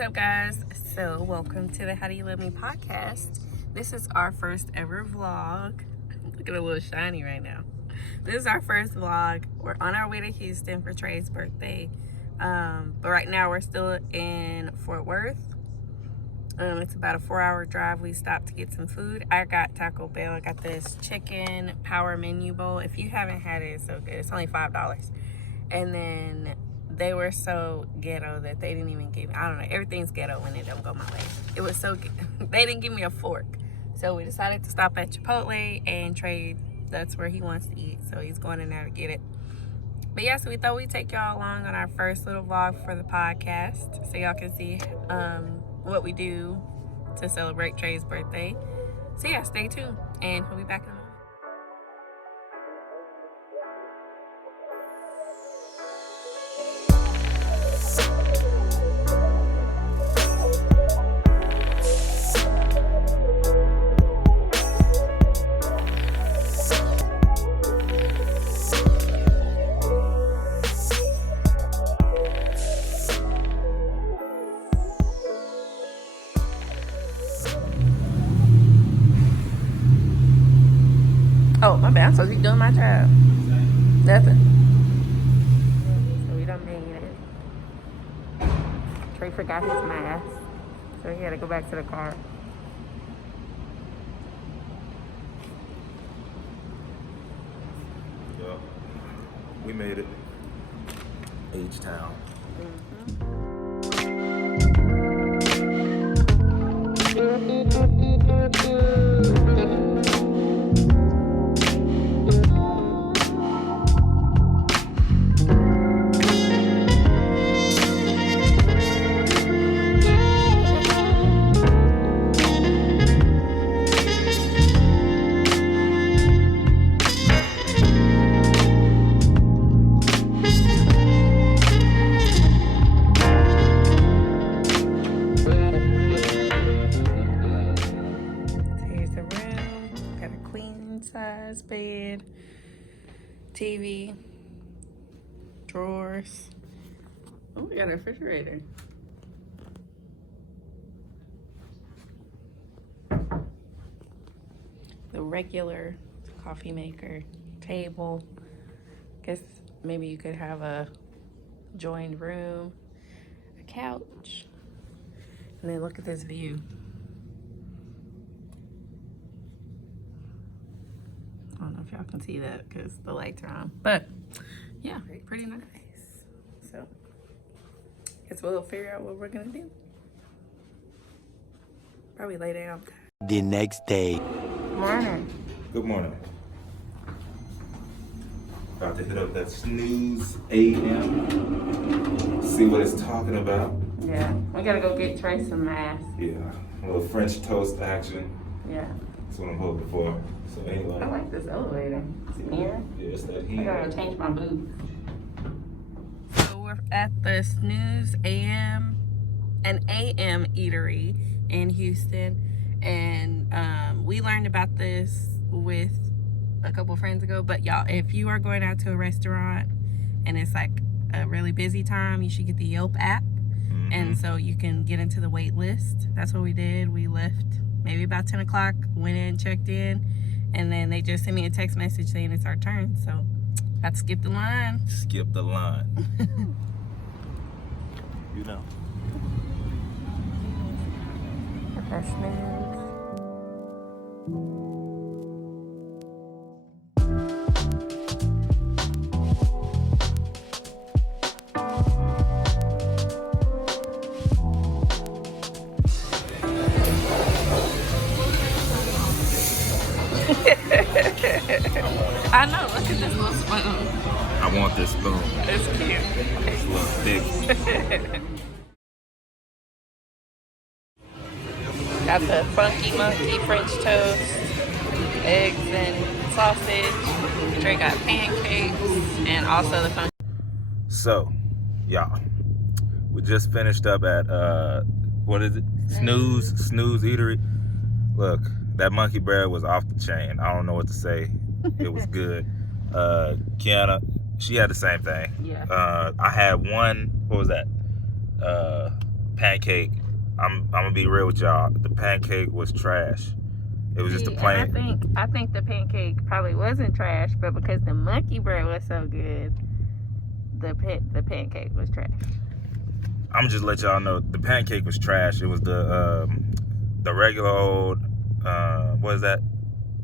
What's up, guys? So welcome to the How Do You Love Me podcast. This is our first ever vlog. I'm looking a little shiny right now. This is our first vlog. We're on our way to Houston for Trey's birthday, but right now we're still in Fort Worth. It's about a 4-hour drive. We stopped to get some food. I got Taco Bell. I got this chicken power menu bowl. If you haven't had it, it's so good. It's only $5. And then they were so ghetto that they didn't even give me, I don't know, everything's ghetto when it don't go my way. It was so good. They didn't give me a fork. So we decided to stop at Chipotle, and Trey, that's where he wants to eat. So he's going in there to get it. But yeah, so we thought we'd take y'all along on our first little vlog for the podcast so y'all can see what we do to celebrate Trey's birthday. So yeah, stay tuned and we'll be back in a moment. Oh, my bad. I'm supposed to be doing my job. Nothing. So we done made it. Trey forgot his mask, so he had to go back to the car. Yeah, we made it. H-Town. Size bed, TV, drawers. Oh, we got a refrigerator. The regular coffee maker, table. Guess maybe you could have a joined room, a couch, and then look at this view. I don't know if y'all can see that because the lights are on, but yeah, pretty nice. So guess we'll figure out what we're gonna do. Probably lay down. The next day. Morning. Good morning. About to hit up that SNOOZE AM. See what it's talking about. Yeah, we gotta go get Trey some masks. Yeah, a little French toast action. Yeah. That's what I'm hoping for. So anyway. I like this elevator. It's here. Yeah, it's that I heat. gotta change my boots. So we're at the SNOOZE AM and AM Eatery in Houston, and we learned about this with a couple friends ago. But y'all, if you are going out to a restaurant and it's like a really busy time, you should get the Yelp app, and so you can get into the wait list. That's what we did. We left maybe about 10 o'clock, went in, checked in, and then they just sent me a text message saying it's our turn. So I had to skip the line. Skip the line. You know. Refreshments. I know, look at this little spoon. I want this spoon. It's cute. It's a little big. Got the funky monkey French toast, eggs and sausage. Trey got pancakes and also the funky. So, y'all, we just finished up at what is it? SNOOZE Eatery. Look, that monkey bread was off the chain. I don't know what to say. It was good. Kiana, she had the same thing. Yeah. I had one, what was that? pancake, I'm gonna be real with y'all. The pancake was trash. It was just a plain. I think the pancake probably wasn't trash, but because the monkey bread was so good, the pancake was trash. I'm just let y'all know the pancake was trash. It was the regular old what is that?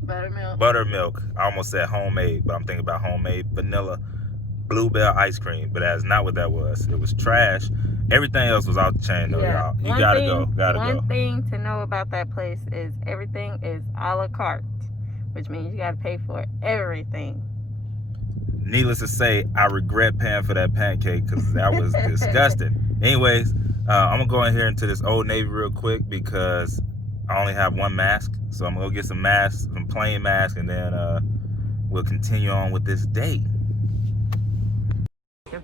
Buttermilk. Buttermilk. I almost said homemade, but I'm thinking about homemade vanilla bluebell ice cream. But that's not what that was. It was trash. Everything else was out the chain though, y'all. You gotta go. One thing to know about that place is everything is a la carte, which means you gotta pay for everything. Needless to say, I regret paying for that pancake because that was disgusting. Anyways, I'm gonna go in here into this Old Navy real quick because I only have one mask. So I'm gonna go get some masks, some plain masks, and then we'll continue on with this day.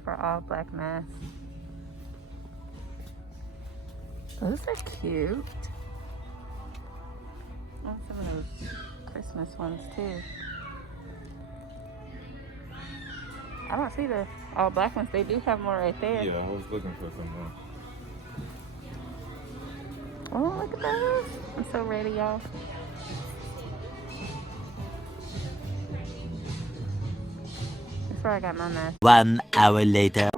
For all black masks. Those are cute. I want some of those Christmas ones too. I don't see the all black ones. They do have more right there. Yeah, I was looking for some more. Oh, look at those. I'm so ready, y'all. That's where I got my mask. 1 hour later.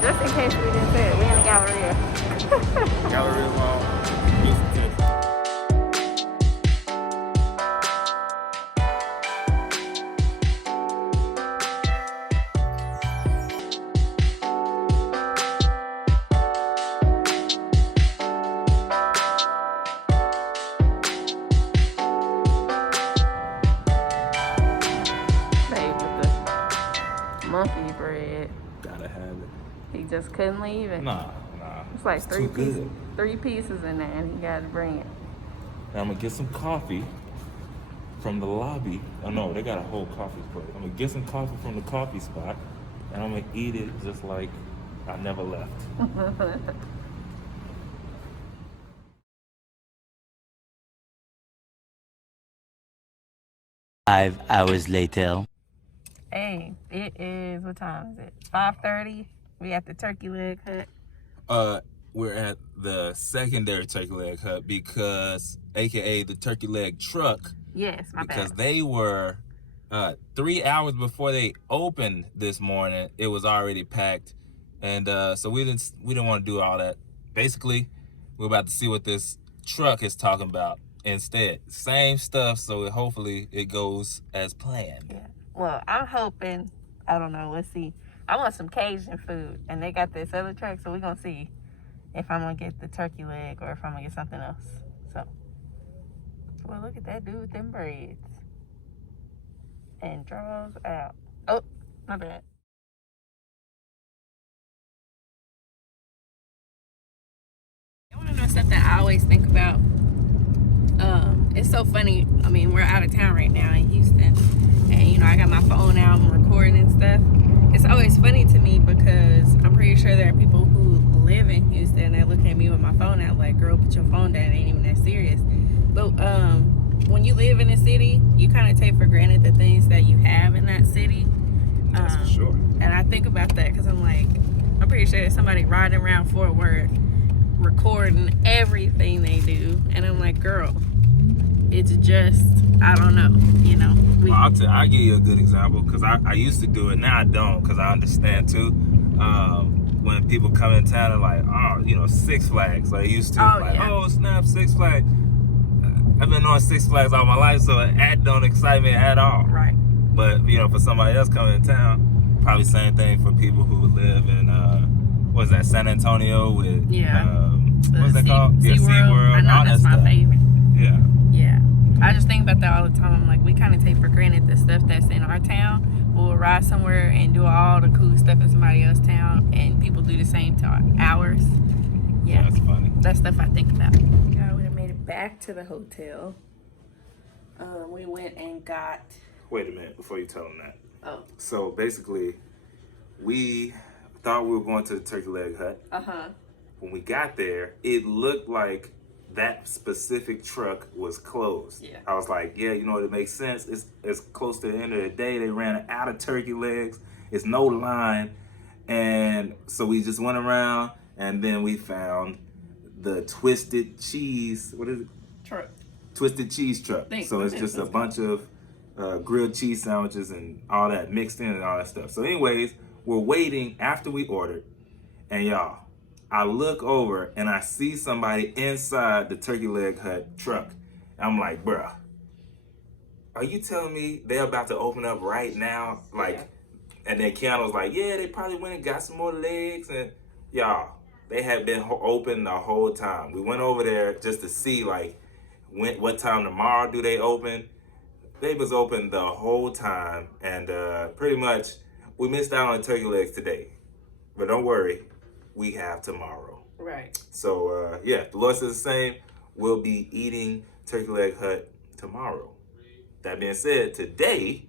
Just in case we didn't say it, we in the Galleria. Galleria Mall. Babe, with the monkey bread. Gotta have it. He just couldn't leave it. Nah. It's like too good. three pieces in there, and he got to bring it. Now I'm gonna get some coffee from the lobby. Oh no, they got a whole coffee spot. I'm gonna get some coffee from the coffee spot, and I'm gonna eat it just like I never left. 5 hours later. Hey, it is, what time is it? 5:30. We at the turkey leg hut. We're at the secondary turkey leg hut because, AKA the turkey leg truck. Yes, my because bad. they were 3 hours before they opened this morning. It was already packed, and so we didn't want to do all that. Basically, we're about to see what this truck is talking about instead. Same stuff, so hopefully it goes as planned. Yeah. Well, I'm hoping, I don't know, let's see. I want some Cajun food, and they got this other truck, so we're going to see if I'm going to get the turkey leg or if I'm going to get something else. So, well, look at that dude with them braids. And draws out. Oh, my bad. You want to know something I always think about? It's so funny. I mean, we're out of town right now in Houston, and you know, I got my phone out and recording and stuff. It's always funny to me because I'm pretty sure there are people who live in Houston that look at me with my phone out like, girl, put your phone down, it ain't even that serious. But when you live in a city, you kind of take for granted the things that you have in that city. That's for sure. And I think about that because I'm like, I'm pretty sure there's somebody riding around Fort Worth recording everything they do, and I'm like, girl, it's just, I don't know, you know. I'll give you a good example because I used to do it. Now I don't because I understand too. When people come in town and like, oh, you know, Six Flags. Like, used to, oh, snap, Six Flags. I've been on Six Flags all my life, so that don't excite me at all. Right. But, you know, for somebody else coming in town, probably same thing for people who live in, what is that, San Antonio with, what's that called? SeaWorld. I know, that's my favorite. Yeah. I just think about that all the time. I'm like, we kind of take for granted the stuff that's in our town people ride somewhere and do all the cool stuff in somebody else's town, and people do the same to ours. Yeah, that's funny. That's stuff I think about. Yeah, we made it back to the hotel. We went and got. Wait a minute before you tell them that. Oh. So basically, we thought we were going to the turkey leg hut. When we got there, it looked like that specific truck was closed. Yeah. I was like, yeah, you know, it makes sense. It's close to the end of the day. They ran out of turkey legs. It's no line. And so we just went around, and then we found the twisted cheese. What is it? Truck. Twisted cheese truck. So it's just a bunch of grilled cheese sandwiches and all that mixed in and all that stuff. So anyways, we're waiting after we ordered, and y'all, I look over and I see somebody inside the turkey leg hut truck. I'm like, bruh, are you telling me they're about to open up right now? Like, yeah. And then Keanu's like, yeah, they probably went and got some more legs. And y'all, they had been open the whole time. We went over there just to see, like, what time tomorrow do they open. They was open the whole time, and pretty much we missed out on turkey legs today. But don't worry, we have tomorrow. Right. So yeah, the Lord says the same. We'll be eating turkey leg hut tomorrow. That being said, today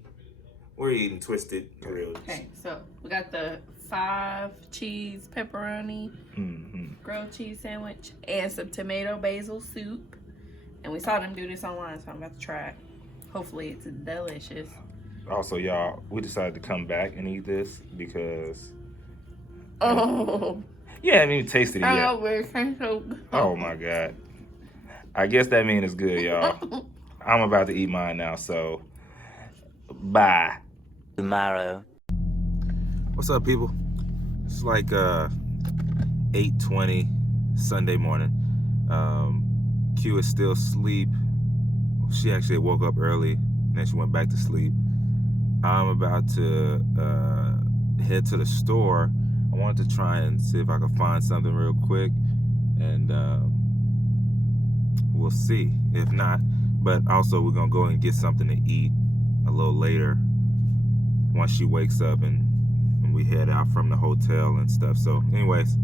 we're eating twisted grilled. Okay, so we got the 5 cheese pepperoni grilled cheese sandwich and some tomato basil soup. And we saw them do this online, so I'm about to try it. Hopefully it's delicious. Also, y'all, we decided to come back and eat this because you haven't even tasted it yet. It tastes so good. Oh my God. I guess that means it's good, y'all. I'm about to eat mine now, so bye. Tomorrow. What's up, people? It's like 8:20 Sunday morning. Q is still asleep. She actually woke up early, and then she went back to sleep. I'm about to head to the store. I wanted to try and see if I could find something real quick, and we'll see. If not, but also we're gonna go and get something to eat a little later once she wakes up and we head out from the hotel and stuff. So anyways,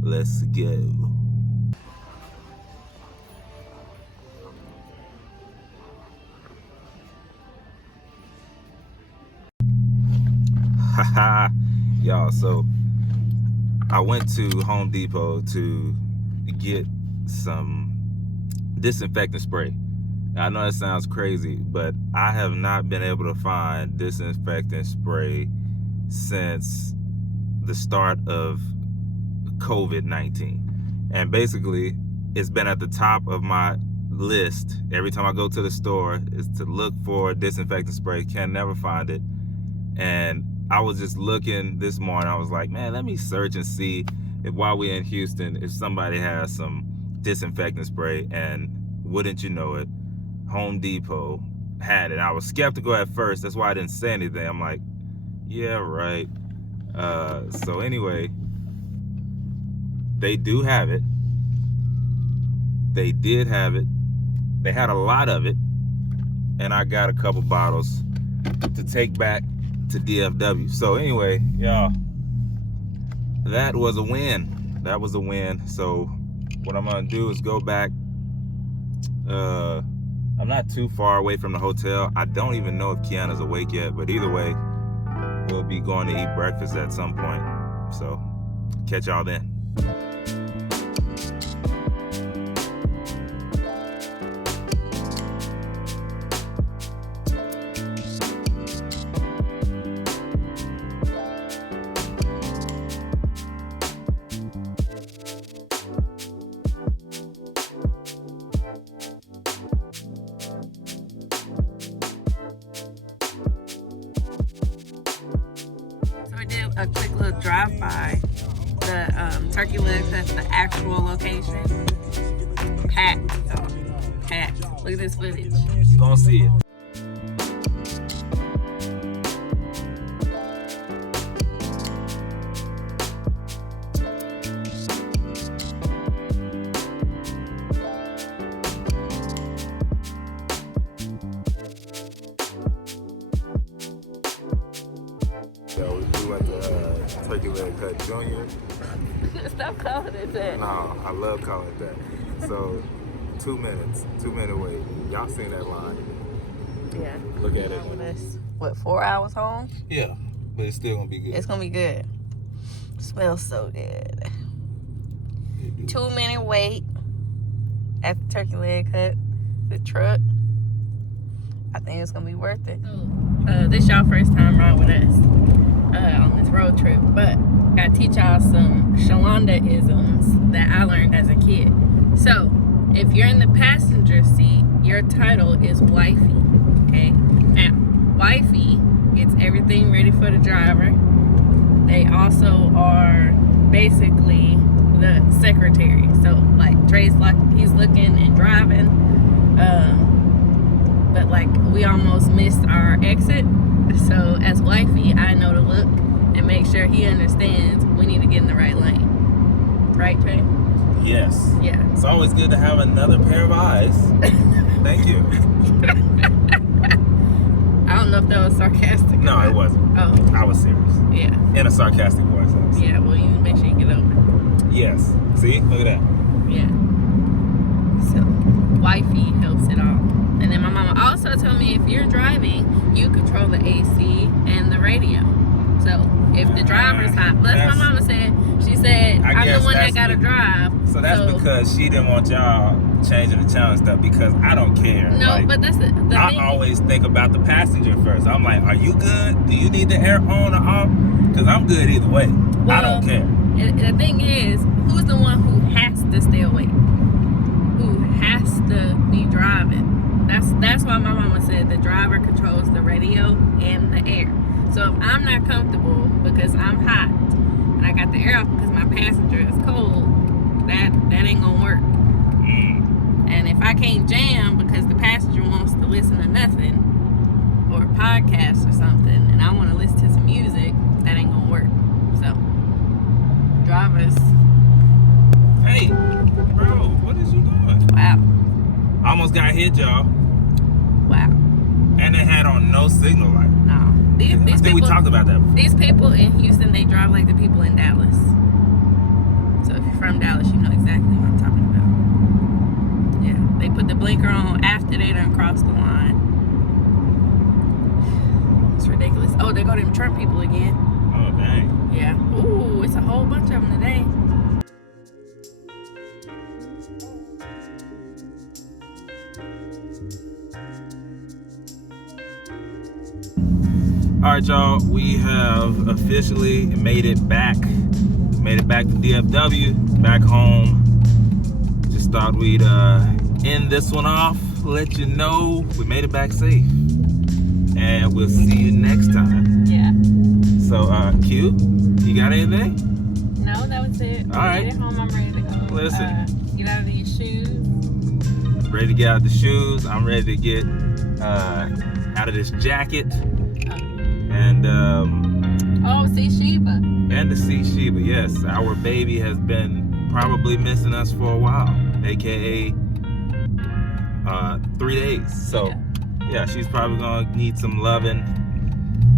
let's go. Haha, y'all, so I went to Home Depot to get some disinfectant spray. Now, I know that sounds crazy, but I have not been able to find disinfectant spray since the start of COVID-19. And basically, it's been at the top of my list every time I go to the store is to look for disinfectant spray. Can never find it. And I was just looking this morning. I was like, man, let me search and see if while we're in Houston, if somebody has some disinfectant spray. And wouldn't you know it, Home Depot had it. I was skeptical at first. That's why I didn't say anything. I'm like, yeah, right. So anyway, they do have it. They did have it. They had a lot of it. And I got a couple bottles to take back to DFW. So anyway, y'all, that was a win. That was a win. So what I'm gonna do is go back. I'm not too far away from the hotel. I don't even know if Kiana's awake yet, but either way, we'll be going to eat breakfast at some point. So catch y'all then. A quick little drive-by the turkey legs at the actual location. Packed, y'all. Packed. Look at this footage. You gonna see it. Stop calling it that. No, I love calling it that. So, 2 minutes, 2 minute wait. Y'all seen that line? Yeah. Look at it. What, 4 hours home? Yeah, but it's still gonna be good. It's gonna be good. Smells so good. 2 minute wait at the turkey leg cut, the truck. I think it's gonna be worth it. This y'all first time around with us on this road trip, but I gotta teach y'all some Shalonda-isms that I learned as a kid. So, if you're in the passenger seat, your title is wifey, okay? Now, wifey gets everything ready for the driver. They also are basically the secretary. So, like, Trey's like, he's looking and driving, but like, we almost missed our exit. So, as wifey, I know to look and make sure he understands we need to get in the right lane. Right, Trey? Yes. Yeah. It's always good to have another pair of eyes. Thank you. I don't know if that was sarcastic. No, it wasn't. Oh. I was serious. Yeah. In a sarcastic voice. Yeah, well, you need to make sure you get over it. Yes. See? Look at that. Yeah. So, wifey helps it all. And then my mama also told me if you're driving, you control the AC and the radio. So, if the driver's hot, that's what my mama said. She said, I'm the one that gotta drive. So that's because she didn't want y'all changing the channel and stuff, because I don't care. No, like, but that's the thing. I always think about the passenger first. I'm like, are you good? Do you need the air on or off? Because I'm good either way. Well, I don't care. The thing is, who's the one who has to stay awake? Who has to be driving? That's why my mama said the driver controls the radio and the air. So if I'm not comfortable because I'm hot and I got the air off because my passenger is cold, that ain't gonna work. And if I can't jam because the passenger wants to listen to nothing or a podcast or something and I want to listen to some music, that ain't gonna work. So drivers. Hey, bro, what is you doing? Wow. Almost got hit, y'all. Wow. And they had on no signal light. No. These I think people, we talked about that before. These people in Houston, they drive like the people in Dallas. So if you're from Dallas, you know exactly what I'm talking about. Yeah. They put the blinker on after they done crossed the line. It's ridiculous. Oh, there go them Trump people again. Oh, dang. Yeah. Ooh, it's a whole bunch of them today. All right, y'all, we have officially made it back to DFW, back home. Just thought we'd end this one off, let you know we made it back safe, and we'll see you next time. Yeah. So, Q, you got anything? No, that was it. All right. Get home, I'm ready to go. Listen. Get out of these shoes. Ready to get out of the shoes. I'm ready to get out of this jacket. And see Sheba. And to see Sheba, yes. Our baby has been probably missing us for a while, aka 3 days. So yeah, she's probably gonna need some loving.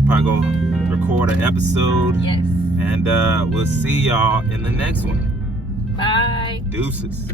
Probably gonna record an episode. Yes. And we'll see y'all in the next one. Bye. Deuces.